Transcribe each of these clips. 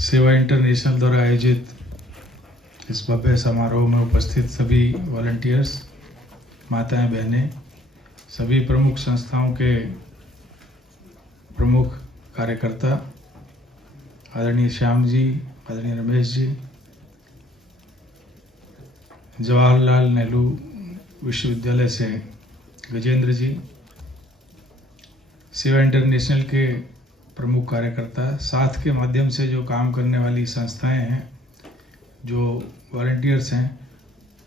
सेवा इंटरनेशनल द्वारा आयोजित इस भव्य समारोह में उपस्थित सभी वॉलंटियर्स, माताएं, बहनें, सभी प्रमुख संस्थाओं के प्रमुख कार्यकर्ता, आदरणीय श्याम जी, आदरणीय रमेश जी, जवाहरलाल नेहरू विश्वविद्यालय से गजेंद्र जी, सेवा इंटरनेशनल के प्रमुख कार्यकर्ता, साथ के माध्यम से जो काम करने वाली संस्थाएं हैं, जो वॉलंटियर्स हैं,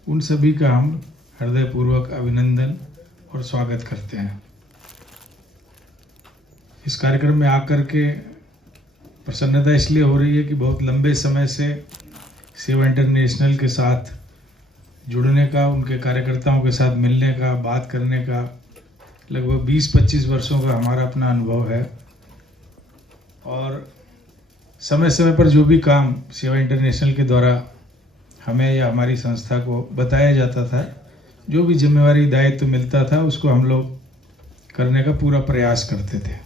उन सभी का हम हृदयपूर्वक अभिनंदन और स्वागत करते हैं। इस कार्यक्रम में आकर के प्रसन्नता इसलिए हो रही है कि बहुत लंबे समय से सेवा इंटरनेशनल के साथ जुड़ने का, उनके कार्यकर्ताओं के साथ मिलने का, बात करने का लगभग 20-25 वर्षों का हमारा अपना अनुभव है। और समय समय पर जो भी काम सेवा इंटरनेशनल के द्वारा हमें या हमारी संस्था को बताया जाता था, जो भी जिम्मेवारी दायित्व मिलता था, उसको हम लोग करने का पूरा प्रयास करते थे।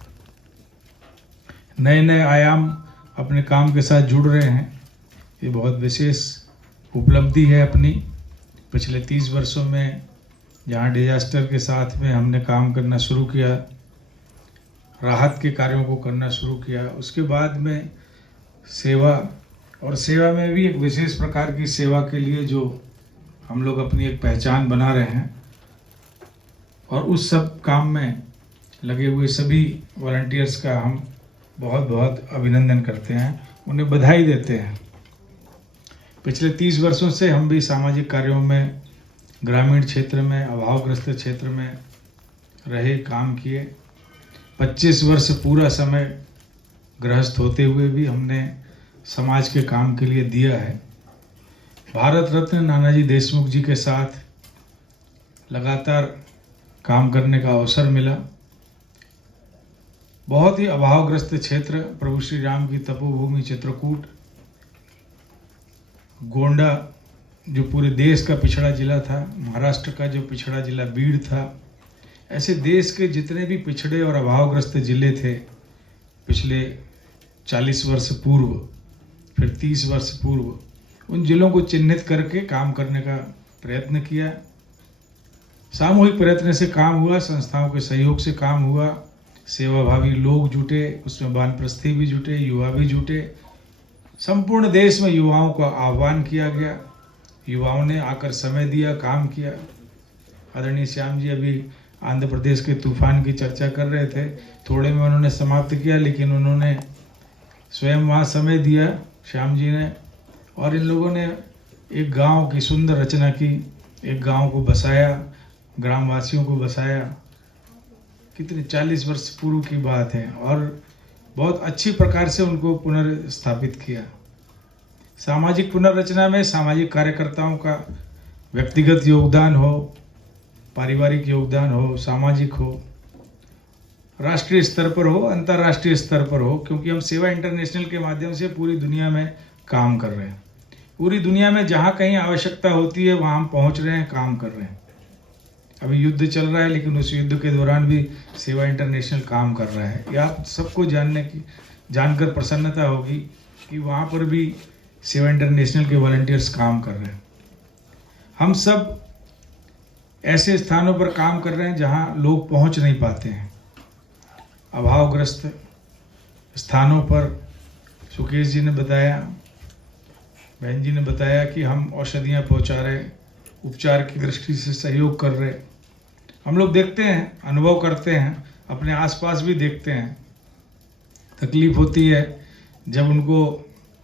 नए नए आयाम अपने काम के साथ जुड़ रहे हैं, ये बहुत विशेष उपलब्धि है अपनी। पिछले 30 वर्षों में जहाँ डिजास्टर के साथ में हमने काम करना शुरू किया, राहत के कार्यों को करना शुरू किया, उसके बाद में सेवा, और सेवा में भी एक विशेष प्रकार की सेवा के लिए जो हम लोग अपनी एक पहचान बना रहे हैं, और उस सब काम में लगे हुए सभी वॉलंटियर्स का हम बहुत बहुत अभिनंदन करते हैं, उन्हें बधाई देते हैं। पिछले 30 वर्षों से हम भी सामाजिक कार्यों में, ग्रामीण क्षेत्र में, अभावग्रस्त क्षेत्र में रहे, काम किए। 25 वर्ष पूरा समय गृहस्थ होते हुए भी हमने समाज के काम के लिए दिया है। भारत रत्न नानाजी देशमुख जी के साथ लगातार काम करने का अवसर मिला। बहुत ही अभावग्रस्त क्षेत्र, प्रभु श्री राम की तपोभूमि चित्रकूट, गोंडा जो पूरे देश का पिछड़ा जिला था, महाराष्ट्र का जो पिछड़ा जिला बीड़ था, ऐसे देश के जितने भी पिछड़े और अभावग्रस्त जिले थे, पिछले 40 वर्ष पूर्व, फिर 30 वर्ष पूर्व, उन जिलों को चिन्हित करके काम करने का प्रयत्न किया। सामूहिक प्रयत्न से काम हुआ, संस्थाओं के सहयोग से काम हुआ, सेवाभावी लोग जुटे, उसमें वानप्रस्थी भी जुटे, युवा भी जुटे। संपूर्ण देश में युवाओं का आह्वान किया गया, युवाओं ने आकर समय दिया, काम किया। आदरणीय श्याम जी अभी आंध्र प्रदेश के तूफान की चर्चा कर रहे थे, थोड़े में उन्होंने समाप्त किया, लेकिन उन्होंने स्वयं वहाँ समय दिया, श्याम जी ने, और इन लोगों ने एक गांव की सुंदर रचना की, एक गांव को बसाया, ग्रामवासियों को बसाया। कितनी 40 वर्ष पूर्व की बात है, और बहुत अच्छी प्रकार से उनको पुनर्स्थापित किया। सामाजिक पुनर्रचना में सामाजिक कार्यकर्ताओं का व्यक्तिगत योगदान हो, पारिवारिक योगदान हो, सामाजिक हो, राष्ट्रीय स्तर पर हो, अंतर्राष्ट्रीय स्तर पर हो, क्योंकि हम सेवा इंटरनेशनल के माध्यम से पूरी दुनिया में काम कर रहे हैं। पूरी दुनिया में जहाँ कहीं आवश्यकता होती है वहाँ हम पहुँच रहे हैं, काम कर रहे हैं। अभी युद्ध चल रहा है, लेकिन उस युद्ध के दौरान भी सेवा इंटरनेशनल काम कर रहा है। ये आप सबको जानकर प्रसन्नता होगी कि वहाँ पर भी सेवा इंटरनेशनल के वॉलंटियर्स काम कर रहे हैं। हम सब ऐसे स्थानों पर काम कर रहे हैं जहाँ लोग पहुँच नहीं पाते हैं। अभावग्रस्त स्थानों पर सुकेश जी ने बताया, बहन जी ने बताया कि हम औषधियाँ पहुँचा रहे, उपचार की दृष्टि से सहयोग कर रहे। हम लोग देखते हैं, अनुभव करते हैं, अपने आसपास भी देखते हैं। तकलीफ होती है जब उनको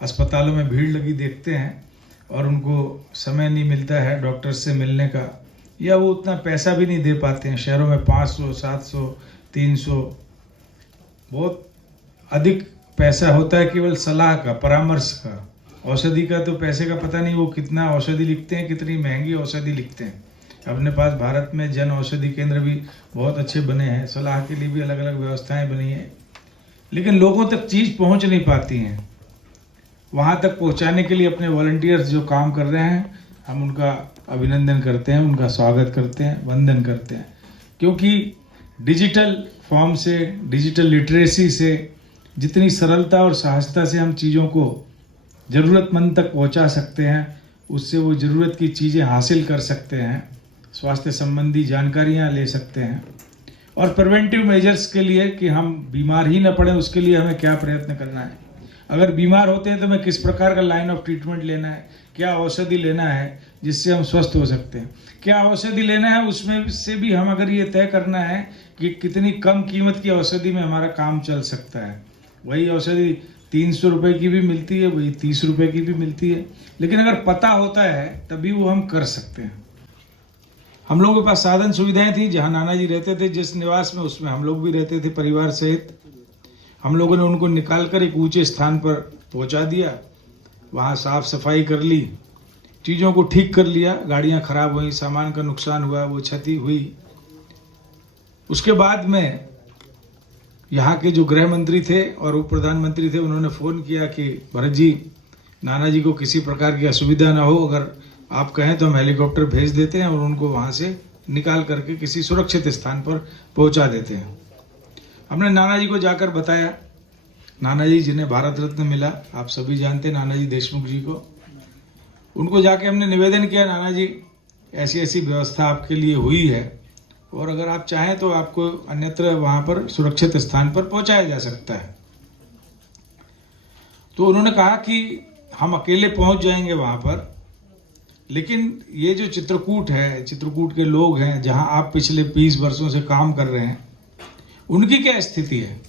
अस्पतालों में भीड़ लगी देखते हैं और उनको समय नहीं मिलता है डॉक्टर से मिलने का, या वो उतना पैसा भी नहीं दे पाते हैं। शहरों में 500, 700, 300 बहुत अधिक पैसा होता है केवल सलाह का, परामर्श का। औषधि का तो पैसे का पता नहीं वो कितना औषधि लिखते हैं, कितनी महंगी औषधि लिखते हैं। अपने पास भारत में जन औषधि केंद्र भी बहुत अच्छे बने हैं, सलाह के लिए भी अलग अलग व्यवस्थाएं बनी हैं, लेकिन लोगों तक चीज़ पहुंच नहीं पाती हैं। वहां तक पहुंचाने के लिए अपने वॉलंटियर्स जो काम कर रहे हैं, हम उनका अभिनंदन करते हैं, उनका स्वागत करते हैं, वंदन करते हैं। क्योंकि डिजिटल फॉर्म से, डिजिटल लिटरेसी से जितनी सरलता और सहजता से हम चीज़ों को ज़रूरतमंद तक पहुंचा सकते हैं, उससे वो ज़रूरत की चीज़ें हासिल कर सकते हैं, स्वास्थ्य संबंधी जानकारियां ले सकते हैं। और प्रिवेंटिव मेजर्स के लिए कि हम बीमार ही न पड़े, उसके लिए हमें क्या प्रयत्न करना है, अगर बीमार होते हैं तो हमें किस प्रकार का लाइन ऑफ ट्रीटमेंट लेना है, क्या औषधि लेना है जिससे हम स्वस्थ हो सकते हैं, क्या औषधि लेना है, उसमें से भी हम अगर ये तय करना है कि कितनी कम कीमत की औषधि में हमारा काम चल सकता है। वही औषधि 300 रुपये की भी मिलती है, वही 30 रुपये की भी मिलती है, लेकिन अगर पता होता है तभी वो हम कर सकते हैं। हम लोगों के पास साधन सुविधाएं थी, जहाँ नाना जी रहते थे जिस निवास में, उसमें हम लोग भी रहते थे परिवार सहित। हम लोगों ने उनको निकाल कर एक ऊंचे स्थान पर पहुंचा दिया, वहाँ साफ सफाई कर ली, चीज़ों को ठीक कर लिया, गाड़ियाँ खराब हुई, सामान का नुकसान हुआ, वो क्षति हुई। उसके बाद में यहाँ के जो गृह मंत्री थे और उप प्रधानमंत्री थे, उन्होंने फ़ोन किया कि भरत जी, नाना जी को किसी प्रकार की असुविधा ना हो, अगर आप कहें तो हम हेलीकॉप्टर भेज देते हैं और उनको वहाँ से निकाल करके किसी सुरक्षित स्थान पर पहुँचा देते हैं। हमने नाना जी को जाकर बताया, नाना जी जिन्हें भारत रत्न मिला, आप सभी जानते हैं नानाजी देशमुख जी को, उनको जाके हमने निवेदन किया, नाना जी ऐसी ऐसी व्यवस्था आपके लिए हुई है और अगर आप चाहें तो आपको अन्यत्र वहाँ पर सुरक्षित स्थान पर पहुँचाया जा सकता है। तो उन्होंने कहा कि हम अकेले पहुँच जाएंगे वहाँ पर, लेकिन ये जो चित्रकूट है, चित्रकूट के लोग हैं जहाँ आप पिछले 20 वर्षों से काम कर रहे हैं, उनकी क्या स्थिति है।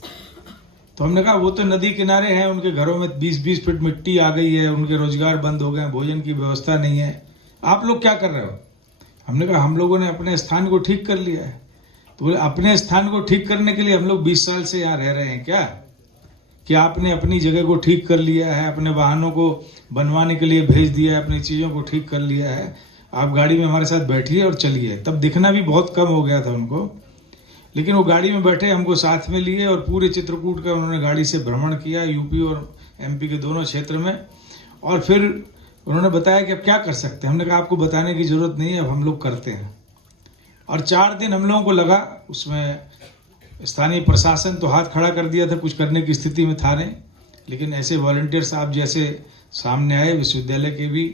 तो हमने कहा वो तो नदी किनारे हैं, उनके घरों में 20-20 फीट मिट्टी आ गई है, उनके रोजगार बंद हो गए, भोजन की व्यवस्था नहीं है, आप लोग क्या कर रहे हो। हमने कहा हम लोगों ने अपने स्थान को ठीक कर लिया है। तो बोले अपने स्थान को ठीक करने के लिए हम लोग 20 साल से यहाँ रह रहे हैं क्या आपने अपनी जगह को ठीक कर लिया है, अपने वाहनों को बनवाने के लिए भेज दिया है, अपनी चीज़ों को ठीक कर लिया है, आप गाड़ी में हमारे साथ बैठिए और चलिए। तब दिखना भी बहुत कम हो गया था उनको, लेकिन वो गाड़ी में बैठे, हमको साथ में लिए और पूरे चित्रकूट का उन्होंने गाड़ी से भ्रमण किया, यूपी और एमपी के दोनों क्षेत्र में। और फिर उन्होंने बताया कि अब क्या कर सकते हैं। हमने कहा आपको बताने की ज़रूरत नहीं है, अब हम लोग करते हैं। और 4 दिन हम लोगों को लगा, उसमें स्थानीय प्रशासन तो हाथ खड़ा कर दिया था, कुछ करने की स्थिति में था नहीं, लेकिन ऐसे वॉलंटियर्स आप जैसे सामने आए, विश्वविद्यालय के भी,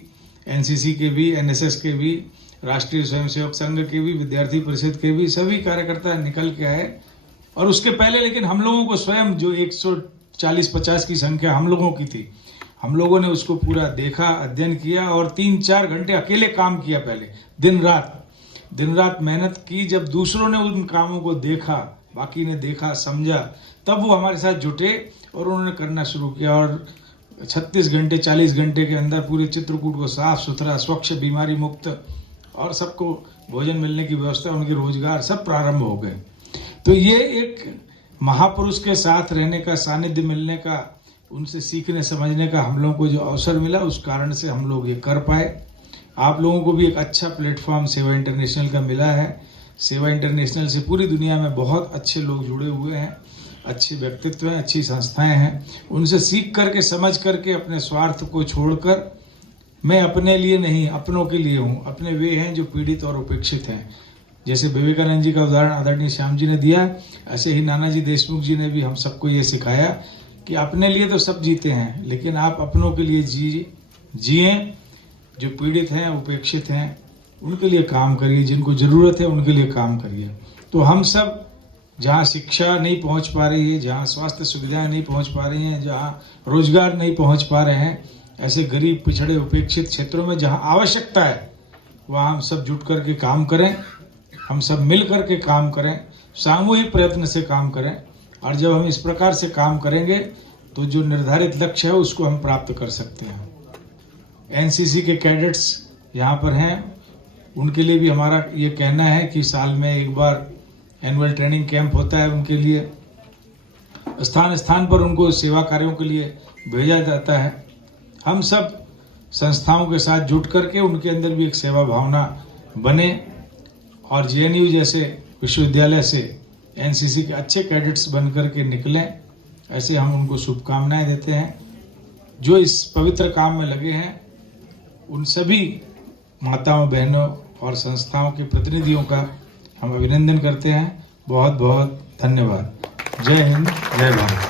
एनसीसी के भी, एनएसएस के भी, राष्ट्रीय स्वयंसेवक संघ के भी, विद्यार्थी परिषद के भी, सभी कार्यकर्ता निकल के आए। और उसके पहले लेकिन हम लोगों को स्वयं, जो 140-50 की संख्या हम लोगों की थी, हम लोगों ने उसको पूरा देखा, अध्ययन किया और 3-4 घंटे अकेले काम किया। पहले दिन रात मेहनत की। जब दूसरों ने उन कामों को देखा, बाकी ने देखा, समझा, तब वो हमारे साथ जुटे और उन्होंने करना शुरू किया। और 36 घंटे 40 घंटे के अंदर पूरे चित्रकूट को साफ सुथरा, स्वच्छ, बीमारी मुक्त और सबको भोजन मिलने की व्यवस्था, उनके रोजगार सब प्रारंभ हो गए। तो ये एक महापुरुष के साथ रहने का, सानिध्य मिलने का, उनसे सीखने समझने का हम लोगों को जो अवसर मिला, उस कारण से हम लोग ये कर पाए। आप लोगों को भी एक अच्छा प्लेटफॉर्म सेवा इंटरनेशनल का मिला है। सेवा इंटरनेशनल से पूरी दुनिया में बहुत अच्छे लोग जुड़े हुए हैं, अच्छे व्यक्तित्व हैं, अच्छी संस्थाएं हैं। उनसे सीख करके, समझ करके, अपने स्वार्थ को छोड़कर, मैं अपने लिए नहीं, अपनों के लिए हूँ। अपने वे हैं जो पीड़ित और उपेक्षित हैं। जैसे विवेकानंद जी का उदाहरण आदरणीय श्याम जी ने दिया, ऐसे ही नानाजी देशमुख जी ने भी हम सबको ये सिखाया कि अपने लिए तो सब जीते हैं, लेकिन आप अपनों के लिए जिएं। जो पीड़ित हैं, उपेक्षित हैं, उनके लिए काम करिए, जिनको ज़रूरत है उनके लिए काम करिए। तो हम सब जहाँ शिक्षा नहीं पहुँच पा रही है, जहाँ स्वास्थ्य सुविधाएं नहीं पहुँच पा रही हैं, जहाँ रोजगार नहीं पहुँच पा रहे हैं, ऐसे गरीब, पिछड़े, उपेक्षित क्षेत्रों में जहाँ आवश्यकता है, वहाँ हम सब जुट करके काम करें, हम सब मिल करके काम करें, सामूहिक प्रयत्न से काम करें। और जब हम इस प्रकार से काम करेंगे तो जो निर्धारित लक्ष्य है उसको हम प्राप्त कर सकते हैं। एनसीसी के कैडेट्स यहाँ पर हैं, उनके लिए भी हमारा ये कहना है कि साल में एक बार एनुअल ट्रेनिंग कैंप होता है, उनके लिए स्थान स्थान पर उनको सेवा कार्यों के लिए भेजा जाता है। हम सब संस्थाओं के साथ जुट करके उनके अंदर भी एक सेवा भावना बने और जेएनयू जैसे विश्वविद्यालय से एनसीसी के अच्छे कैडेट्स बन करके निकलें, ऐसे हम उनको शुभकामनाएं देते हैं। जो इस पवित्र काम में लगे हैं उन सभी माताओं, बहनों और संस्थाओं के प्रतिनिधियों का हम अभिनंदन करते हैं। बहुत बहुत धन्यवाद। जय हिंद, जय भारत।